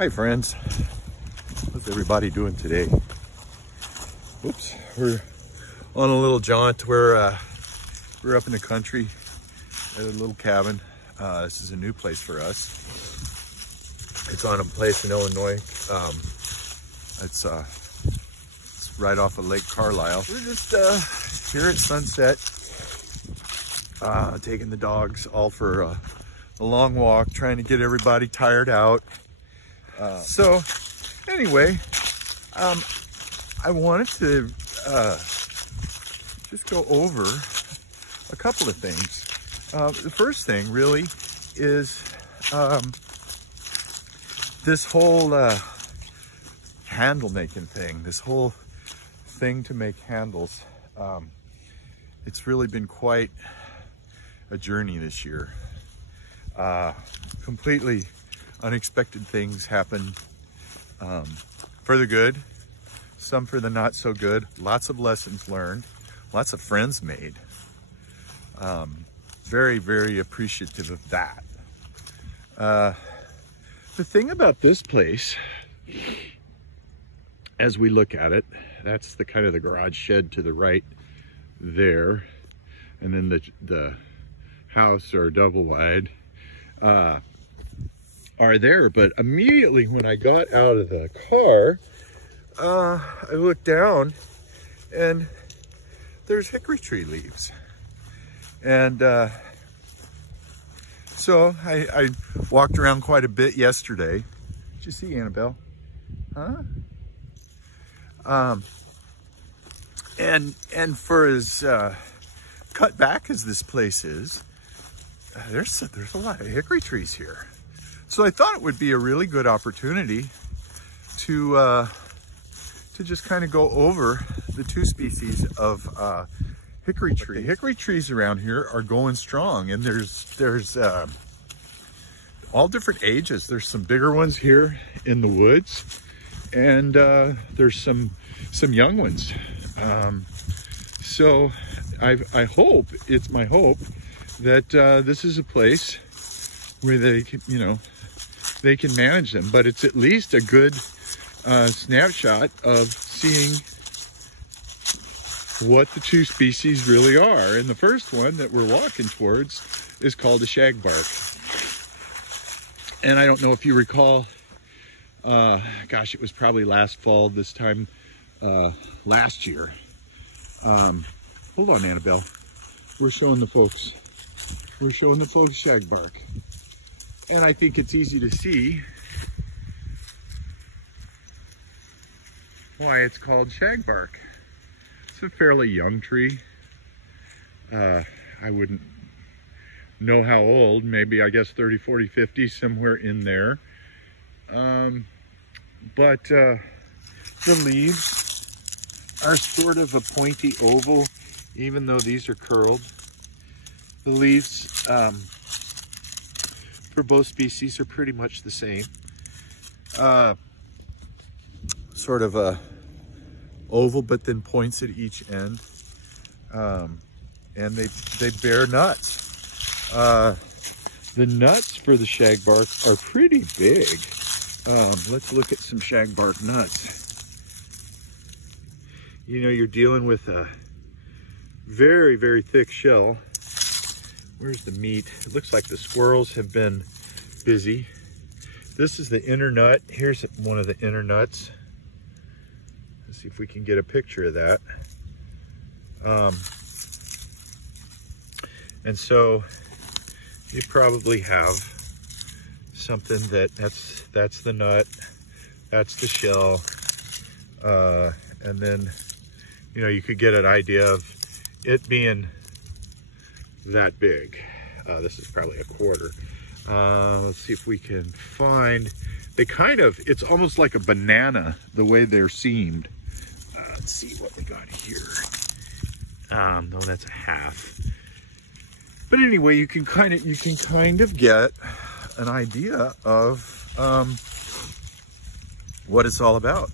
Hi friends, what's everybody doing today? Whoops, we're on a little jaunt. We're up in the country at a little cabin. This is a new place for us. It's on a place in Illinois. It's right off of Lake Carlisle. We're just here at sunset, taking the dogs all for a long walk, trying to get everybody tired out. So anyway, I wanted to just go over a couple of things. The first thing really is this whole handle making thing, this whole thing to make handles. It's really been quite a journey this year. Completely unexpected things happen, for the good, some for the not so good, lots of lessons learned, lots of friends made. Very, very appreciative of that. The thing about this place, as we look at it, that's the kind of the garage shed to the right there, and then the house or double wide are there. But immediately when I got out of the car, I looked down and there's hickory tree leaves. And so I walked around quite a bit yesterday. Did you see Annabelle? Huh? And for as cut back as this place is, there's a lot of hickory trees here. So I thought it would be a really good opportunity to just kind of go over the two species of hickory tree. The hickory trees around here are going strong, and there's all different ages. There's some bigger ones here in the woods, and there's some young ones. So I hope, it's my hope that this is a place where they can, they can manage them, but it's at least a good snapshot of seeing what the two species really are. And the first one that we're walking towards is called a shagbark. And I don't know if you recall, gosh, it was probably last fall, this time last year. Hold on, Annabelle. We're showing the folks shagbark. And I think it's easy to see why it's called shagbark. It's a fairly young tree. I wouldn't know how old, maybe I guess 30, 40, 50, somewhere in there. But the leaves are sort of a pointy oval, even though these are curled. The leaves for both species are pretty much the same. Sort of a oval, but then points at each end. And they bear nuts. The nuts for the shagbark are pretty big. Let's look at some shagbark nuts. You're dealing with a very, very thick shell. Where's the meat? It looks like the squirrels have been busy. This is the inner nut. Here's one of the inner nuts. Let's see if we can get a picture of that. And so you probably have something that's the nut, that's the shell, and then you could get an idea of it being that big. This is probably a quarter. Let's see if we can find, it's almost like a banana the way they're seamed. Let's see what we got here. No, that's a half. But anyway, you can kind of get an idea of what it's all about.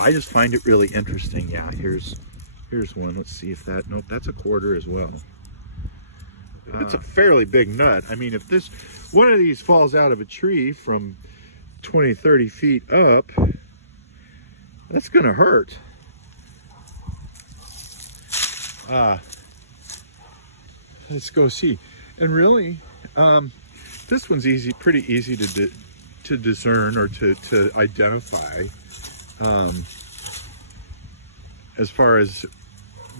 I just find it really interesting. Yeah, here's one. Let's see if that, nope, that's a quarter as well. It's a fairly big nut. I mean, if one of these falls out of a tree from 20, 30 feet up, that's gonna hurt. Let's go see. And really, this one's pretty easy to discern or to identify. As far as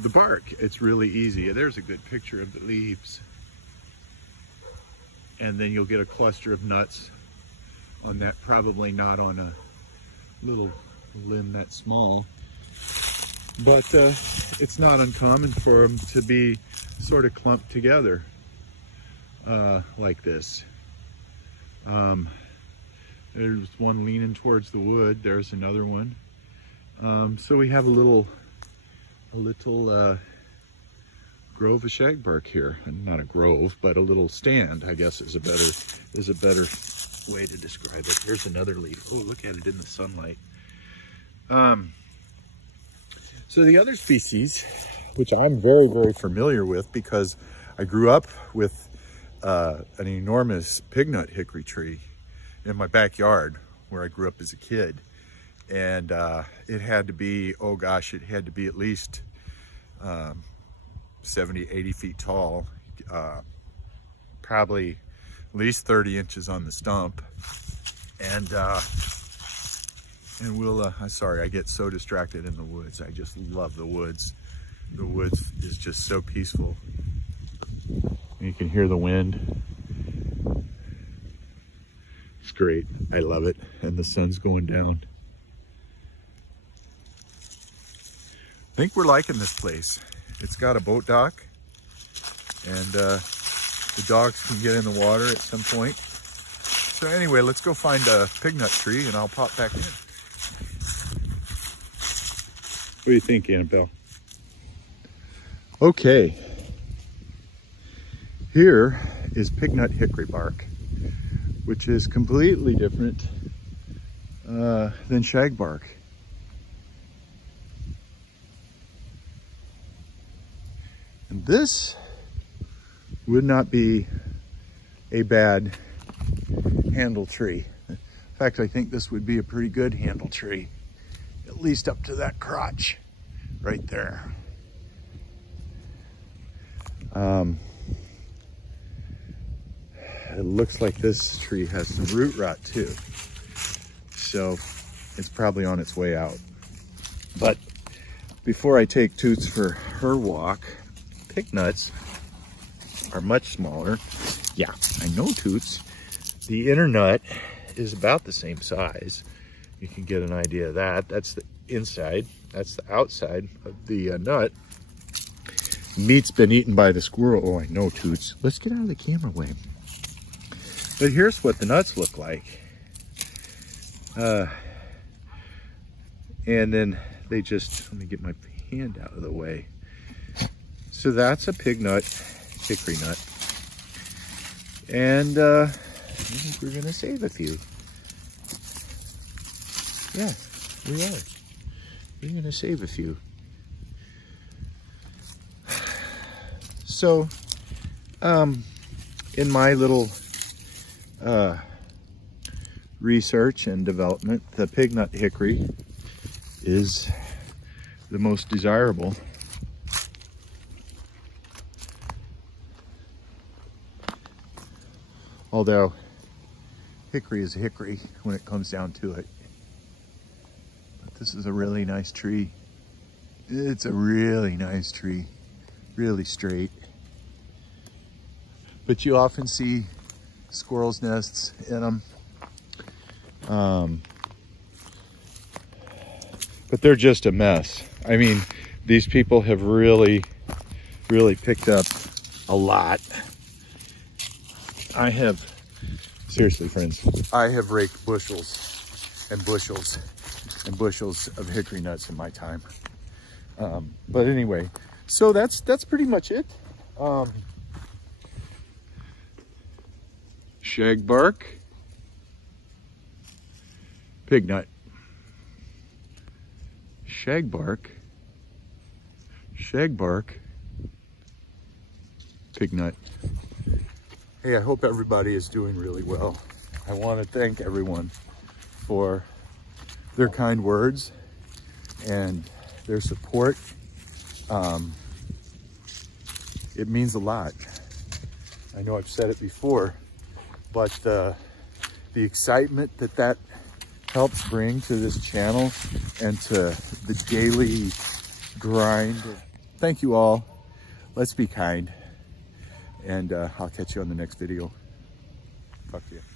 the bark, it's really easy. There's a good picture of the leaves. And then you'll get a cluster of nuts on that, probably not on a little limb that small. But it's not uncommon for them to be sort of clumped together like this. There's one leaning towards the wood. There's another one. So we have a little grove of shagbark here. Not a grove, but a little stand, I guess is a better way to describe it. Here's another leaf. Oh, look at it in the sunlight. So the other species, which I'm very, very familiar with because I grew up with an enormous pignut hickory tree in my backyard where I grew up as a kid. And it had to be, oh gosh, it had to be at least 70, 80 feet tall, probably at least 30 inches on the stump. And we'll, sorry, I get so distracted in the woods. I just love the woods. The woods is just so peaceful. You can hear the wind. It's great. I love it. And the sun's going down. I think we're liking this place. It's got a boat dock, and the dogs can get in the water at some point. So anyway, let's go find a pignut tree and I'll pop back in. What do you think, Annabelle? Okay. Here is pignut hickory bark, which is completely different than shagbark. And this would not be a bad handle tree. In fact, I think this would be a pretty good handle tree, at least up to that crotch right there. It looks like this tree has some root rot too, so it's probably on its way out. But before I take Toots for her walk, pignuts are much smaller. Yeah, I know, Toots. The inner nut is about the same size. You can get an idea of that. That's the inside. That's the outside of the nut. Meat's been eaten by the squirrel. Oh, I know, Toots. Let's get out of the camera way. But here's what the nuts look like. And then they just, let me get my hand out of the way. So that's a pignut, hickory nut. And I think we're gonna save a few. Yeah, we are. We're gonna save a few. So, in my little research and development, the pignut hickory is the most desirable. Although hickory is hickory when it comes down to it. But this is a really nice tree. It's a really nice tree, really straight. But you often see squirrels' nests in them. But they're just a mess. I mean, these people have really picked up a lot. I have, seriously friends, I have raked bushels and bushels and bushels of hickory nuts in my time. But anyway, so that's pretty much it. Shagbark, pignut, shagbark, pignut. Hey, I hope everybody is doing really well. I want to thank everyone for their kind words and their support. It means a lot. I know I've said it before, but the excitement that helps bring to this channel and to the daily grind. Thank you all. Let's be kind. And I'll catch you on the next video. Talk to you.